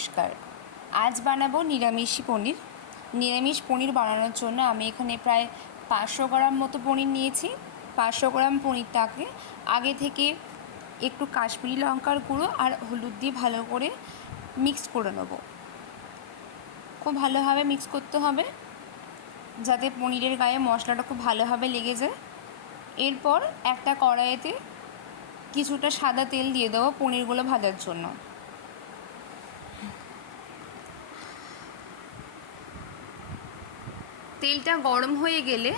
নমস্কার। আজ বানাবো নিরামিষি পনির। নিরামিষ পনির বানানোর জন্য আমি এখানে প্রায় পাঁচশো গ্রাম মতো পনির নিয়েছি। পাঁচশো গ্রাম পনিরটাকে আগে থেকে একটু কাশ্মীরি লঙ্কার গুঁড়ো আর হলুদ দিয়ে ভালো করে মিক্স করে নেব। খুব ভালোভাবে মিক্স করতে হবে যাতে পনিরের গায়ে মশলাটা খুব ভালোভাবে লেগে যায়। এরপর একটা কড়াইতে কিছুটা সাদা তেল দিয়ে দেবো পনিরগুলো ভাজার জন্য। তেলটা গরম হয়ে গেলে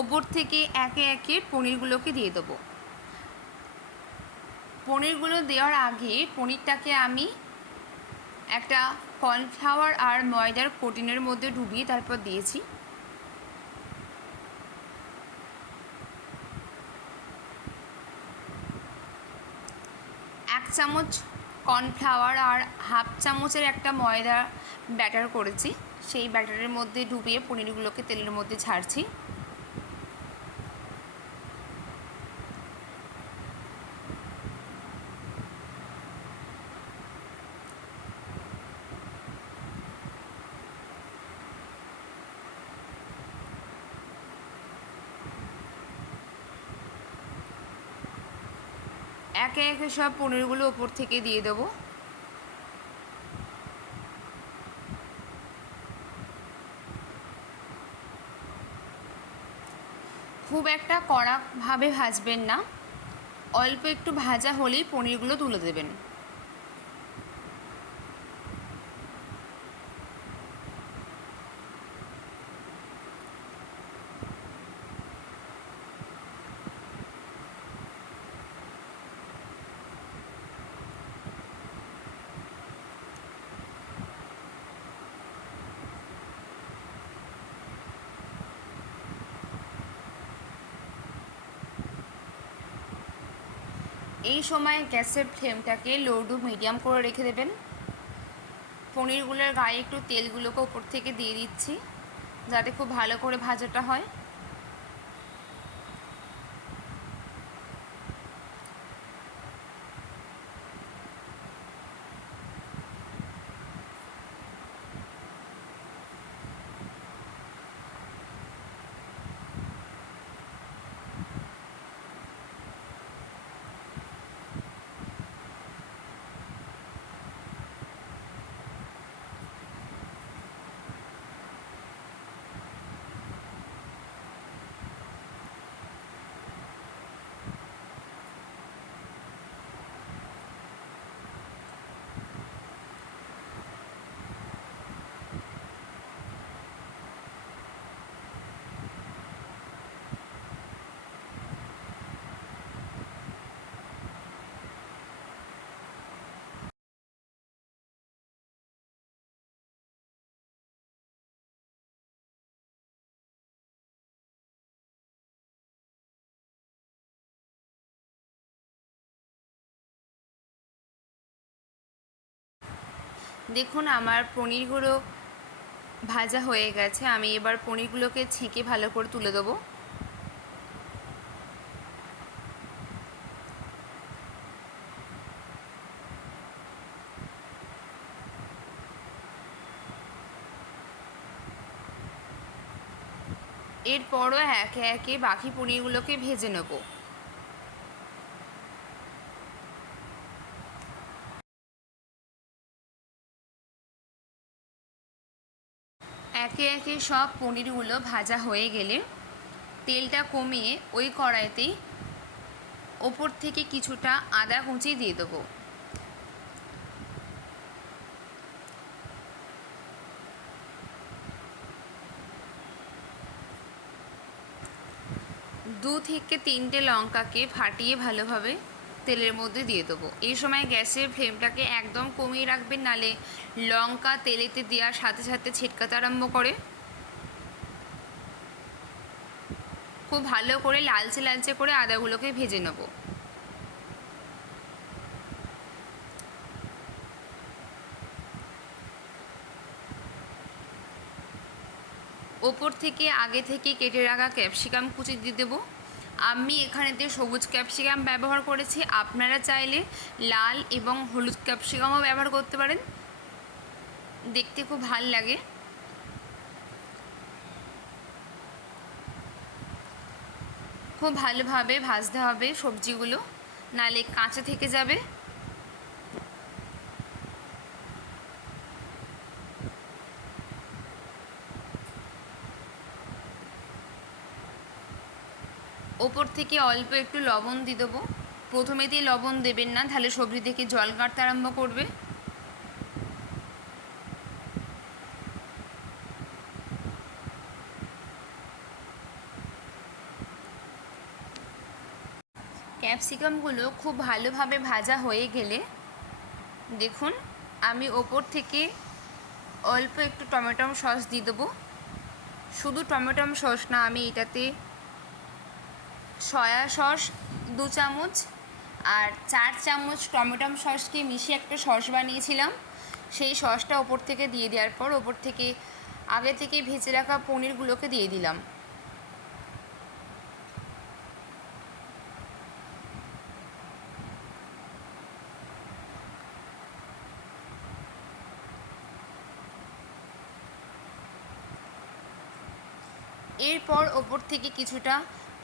ওপর থেকে একে একে পনিরগুলোকে দিয়ে দেবো। পনিরগুলো দেওয়ার আগে পনিরটাকে আমি একটা কর্নফ্লাওয়ার আর ময়দার কোটিনের মধ্যে ডুবিয়ে তারপর দিয়েছি। এক চামচ কর্নফ্লাওয়ার আর হাফ চামচের একটা ময়দা ব্যাটার করেছি। সেই ব্যাটারের মধ্যে ডুবিয়ে পনিরগুলোকে তেলের মধ্যে ছাড়ছি একে একে সব পনিরগুলো ওপর থেকে দিয়ে দেবো। খুব একটা কড়াভাবে ভাজবেন না। অল্প একটু ভাজা হলেই পনিরগুলো তুলে দেবেন। এই সময় গ্যাসের ফ্লেমটাকে লো টু মিডিয়াম করে রেখে দেবেন। পনিরগুলোর গায়ে একটু তেলগুলোকে ওপর থেকে দিয়ে দিচ্ছি, যাতে খুব ভালো করে ভাজাটা হয়। দেখুন, আমার পনিরগুলো ভাজা হয়ে গেছে। আমি এবার পনিরগুলোকে ছেঁকে ভালো করে তুলে দেবো। এরপরও একে একে বাকি পনিরগুলোকে ভেজে নেব। একে একে সব পনিরগুলো ভাজা হয়ে গেলে তেলটা কমিয়ে ওই কড়াইতেই ওপর থেকে কিছুটা আদা কুচি দিয়ে দেবো। দু থেকে তিনটে লঙ্কাকে ফাটিয়ে ভালোভাবে তেলের মধ্যে দিয়ে দেবো। এই সময় গ্যাসের ফ্লেমটাকে একদম কমিয়ে রাখবেন, নালে লঙ্কা তেলেতে দেওয়ার সাথে সাথে ছিটকাতে আরম্ভ করে। খুব ভালো করে লালচে লালচে করে আদাগুলোকে ভেজে নেব। ওপর থেকে আগে থেকে কেটে রাখা ক্যাপসিকাম কুচি দিয়ে দেবো। আমি এখানেতে সবুজ ক্যাপসিকাম ব্যবহার করেছি। আপনারা চাইলে লাল এবং হলুদ ক্যাপসিকামও ব্যবহার করতে পারেন। দেখতে খুব ভালো লাগে। খুব ভালোভাবে ভাজতে হবে সবজিগুলো। নালে কাঁচা থেকে যাবে। ওপর থেকে অল্প একটু লবণ দিয়ে দেবো। প্রথমে দিয়ে লবণ দেবেন না, তাহলে সবজি থেকে জল কাটতে আরম্ভ করবে। ক্যাপসিকামগুলো খুব ভালোভাবে ভাজা হয়ে গেলে, দেখুন, আমি ওপর থেকে অল্প একটু টমেটো সস দিয়ে দেবো। শুধু টমেটো সস না, আমি এটাতে সয়া সস দু চামচ আর চার চামচ টমেটো সসকে মিশিয়ে একটা সস বানিয়েছিলাম। সেই সসটা ওপর থেকে দিয়ে দেওয়ার পর ওপর থেকে আগে থেকে ভেজে রাখা পনিরগুলোকে দিয়ে দিলাম। এরপর ওপর থেকে কিছুটা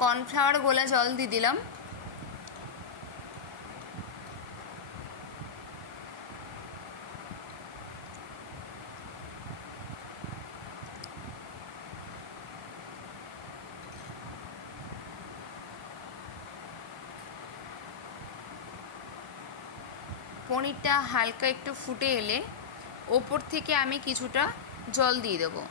কর্নফ্লাওয়ার গোলা জল দিয়ে দিলাম। পনিরটা হালকা একটু ফুটে এলে ওপর থেকে আমি কিছুটা জল দিয়ে দেবো।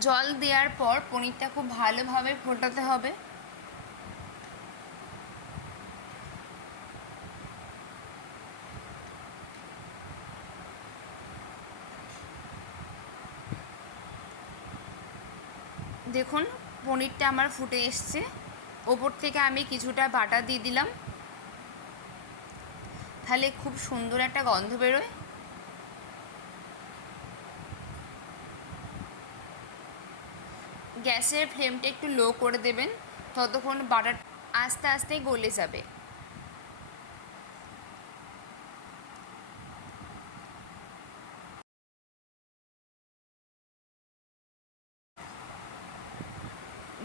জল দেওয়ার পর পনিরটা খুব ভালোভাবে ফোটাতে হবে। দেখুন, পনিরটা আমার ফুটে এসছে। ওপর থেকে আমি কিছুটা বাটা দিয়ে দিলাম। তাহলে খুব সুন্দর একটা গন্ধ বেরোয়। গ্যাসের ফ্লেমটা একটু লো করে দেবেন, ততক্ষণ বাটার আস্তে আস্তে গলে যাবে।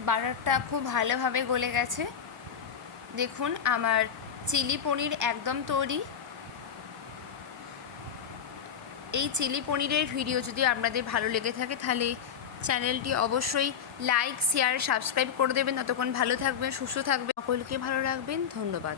বাটারটা খুব ভালোভাবে গলে গেছে। দেখুন, আমার চিলি পনির একদম তৈরি। এই চিলি পনিরের ভিডিও যদি আপনাদের ভালো লেগে থাকে, তাহলে চ্যানেলটি অবশ্যই লাইক, শেয়ার, সাবস্ক্রাইব করে দেবেন। ততক্ষণ ভালো থাকবেন, সুস্থ থাকবেন। সকলকে ভালো রাখবেন। ধন্যবাদ।